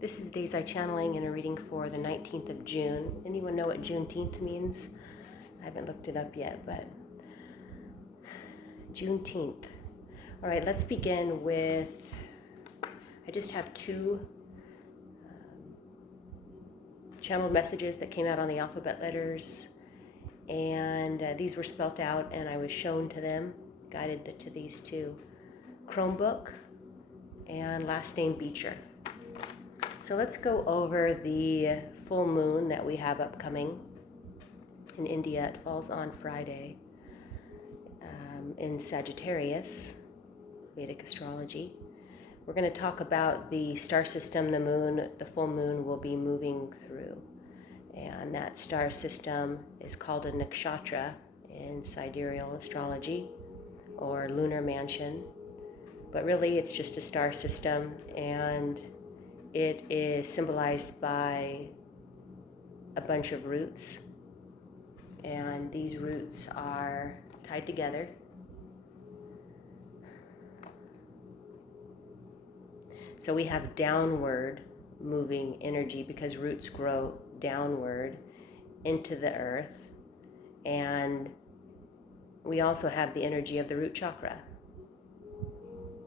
This is the Dazai channeling and a reading for the 19th of June. Anyone know what Juneteenth means? I haven't looked it up yet, but Juneteenth. All right, let's begin with, I just have two channeled messages that came out on the alphabet letters, and these were spelt out and I was shown to them, guided to these two. Chromebook and last name Beecher. So let's go over the full moon that we have upcoming in India. It falls on Friday in Sagittarius, Vedic astrology. We're going to talk about the star system the moon, the full moon will be moving through. And that star system is called a nakshatra in sidereal astrology or lunar mansion. But really it's just a star system, and it is symbolized by a bunch of roots, and these roots are tied together. So we have downward moving energy because roots grow downward into the earth, and we also have the energy of the root chakra,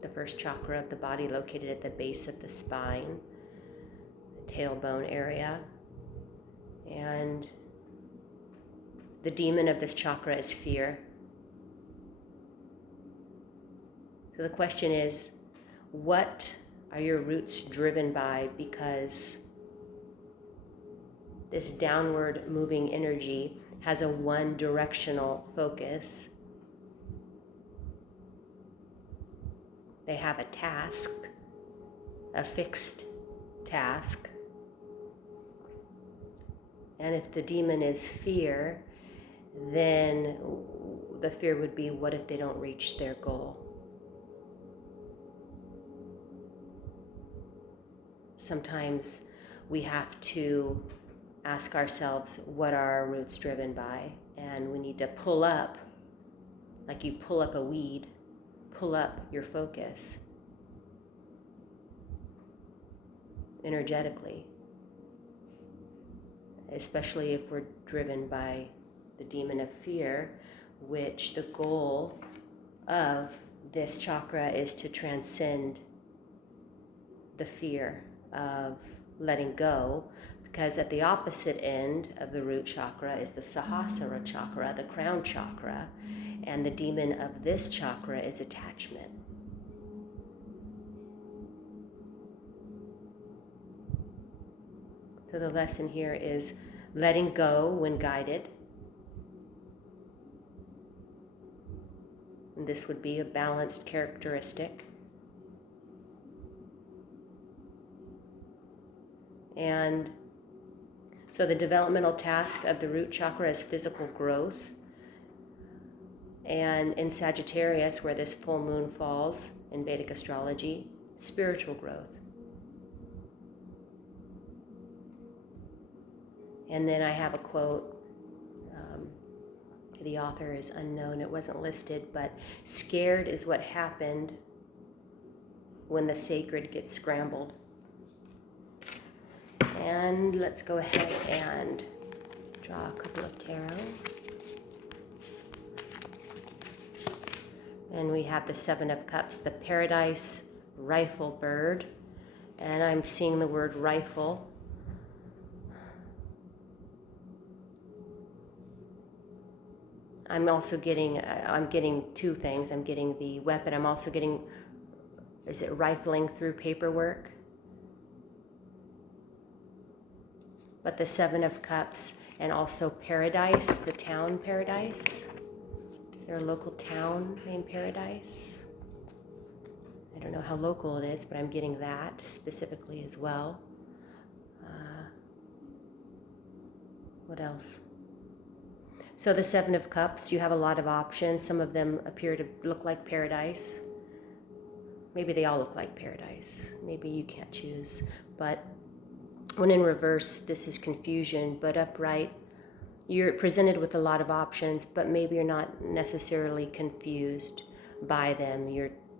the first chakra of the body located at the base of the spine, tailbone area. And the demon of this chakra is fear. So the question is, what are your roots driven by? Because this downward moving energy has a one directional focus. They have a task, a fixed task. And if the demon is fear, then the fear would be, what if they don't reach their goal? Sometimes we have to ask ourselves, what are our roots driven by? And we need to pull up, like you pull up a weed, pull up your focus energetically. Especially if we're driven by the demon of fear, which the goal of this chakra is to transcend the fear of letting go, because at the opposite end of the root chakra is the Sahasrara chakra, the crown chakra, and the demon of this chakra is attachment. So the lesson here is letting go when guided. And this would be a balanced characteristic. And so the developmental task of the root chakra is physical growth. And in Sagittarius, where this full moon falls in Vedic astrology, spiritual growth. And then I have a quote. The author is unknown, it wasn't listed, but scared is what happened when the sacred gets scrambled. And let's go ahead and draw a couple of tarot. And we have the Seven of Cups, the Paradise Rifle Bird. And I'm seeing the word rifle. I'm also getting, I'm getting two things. I'm getting the weapon. I'm also getting, is it rifling through paperwork? But the Seven of Cups and also Paradise, the town Paradise. Their local town named Paradise. I don't know how local it is, but I'm getting that specifically as well. What else? So the Seven of Cups, you have a lot of options. Some of them appear to look like paradise. Maybe they all look like paradise. Maybe you can't choose. But when in reverse, this is confusion. But upright, you're presented with a lot of options, but maybe you're not necessarily confused by them.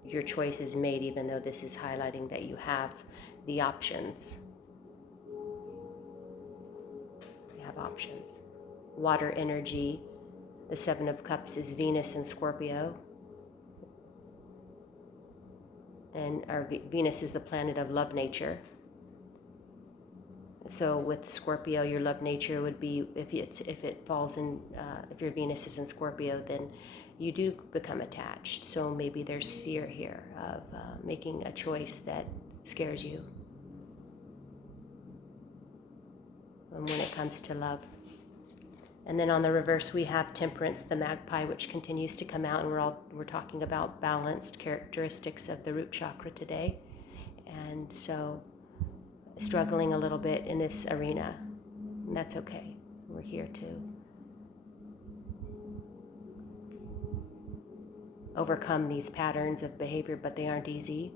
your choice is made, even though this is highlighting that you have the options. You have options. Water energy, the Seven of Cups is Venus and Scorpio. And our Venus is the planet of love nature. So with Scorpio, your love nature would be, if it falls in, if your Venus is in Scorpio, then you do become attached. So maybe there's fear here of making a choice that scares you. And when it comes to love. And then on the reverse, we have Temperance, the magpie, which continues to come out, and we're talking about balanced characteristics of the root chakra today. And so struggling a little bit in this arena, and that's okay. We're here to overcome these patterns of behavior, but they aren't easy.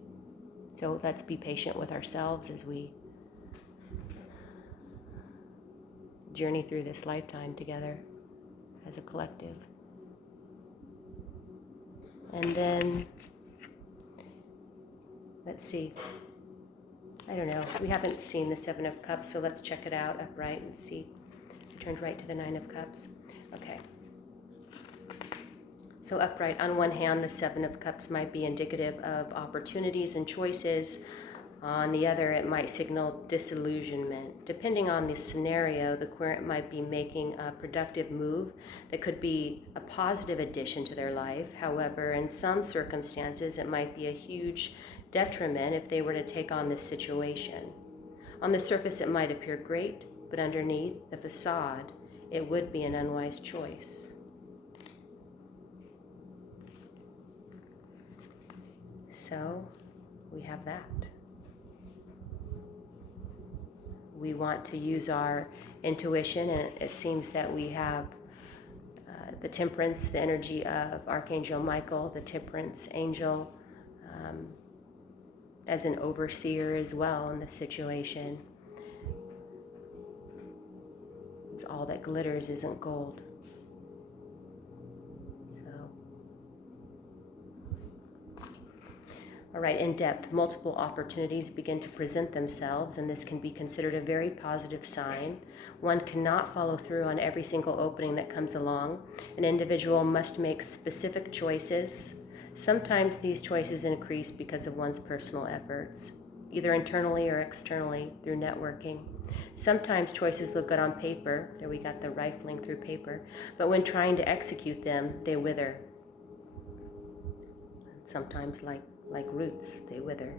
So let's be patient with ourselves as we journey through this lifetime together as a collective. And then, let's see. I don't know. We haven't seen the Seven of Cups, so let's check it out upright and see. Turned right to the Nine of Cups. Okay. So upright, on one hand, the Seven of Cups might be indicative of opportunities and choices. On the other, it might signal disillusionment. Depending on the scenario, the querent might be making a productive move that could be a positive addition to their life. However, in some circumstances, it might be a huge detriment if they were to take on this situation. On the surface, it might appear great, but underneath the facade, it would be an unwise choice. So, we have that. We want to use our intuition, and it seems that we have the Temperance, the energy of Archangel Michael, the Temperance angel, as an overseer as well in the situation. It's all that glitters isn't gold. All right, in depth, multiple opportunities begin to present themselves, and this can be considered a very positive sign. One cannot follow through on every single opening that comes along. An individual must make specific choices. Sometimes these choices increase because of one's personal efforts, either internally or externally through networking. Sometimes choices look good on paper. There we got the rifling through paper. But when trying to execute them, they wither. Sometimes like roots, they wither.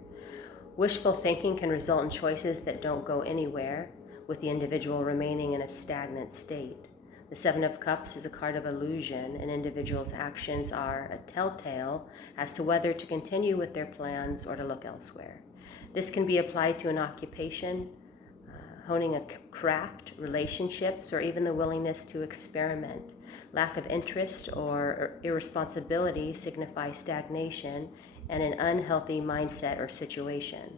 Wishful thinking can result in choices that don't go anywhere, with the individual remaining in a stagnant state. The Seven of Cups is a card of illusion. An individual's actions are a telltale as to whether to continue with their plans or to look elsewhere. This can be applied to an occupation, honing a craft, relationships, or even the willingness to experiment. Lack of interest or irresponsibility signify stagnation and an unhealthy mindset or situation.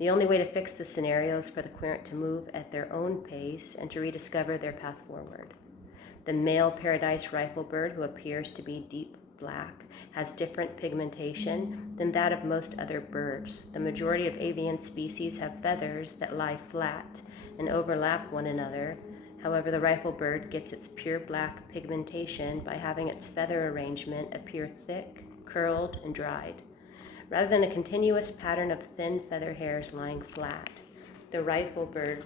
The only way to fix the scenario is for the querent to move at their own pace and to rediscover their path forward. The male paradise riflebird, who appears to be deep black, has different pigmentation than that of most other birds. The majority of avian species have feathers that lie flat and overlap one another. However, the riflebird gets its pure black pigmentation by having its feather arrangement appear thick, curled, and dried, rather than a continuous pattern of thin feather hairs lying flat. The riflebird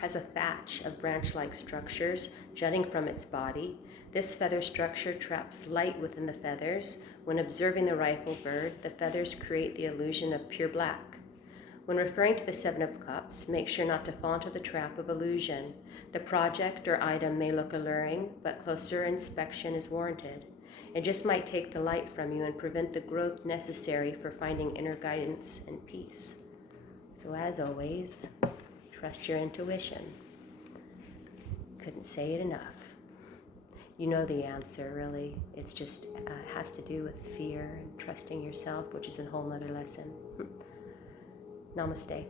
has a thatch of branch-like structures jutting from its body. This feather structure traps light within the feathers. When observing the riflebird, the feathers create the illusion of pure black. When referring to the Seven of Cups, make sure not to fall into the trap of illusion. The project or item may look alluring, but closer inspection is warranted. It just might take the light from you and prevent the growth necessary for finding inner guidance and peace. So as always, trust your intuition. Couldn't say it enough. You know the answer, really. It's just has to do with fear and trusting yourself, which is a whole nother lesson. Namaste.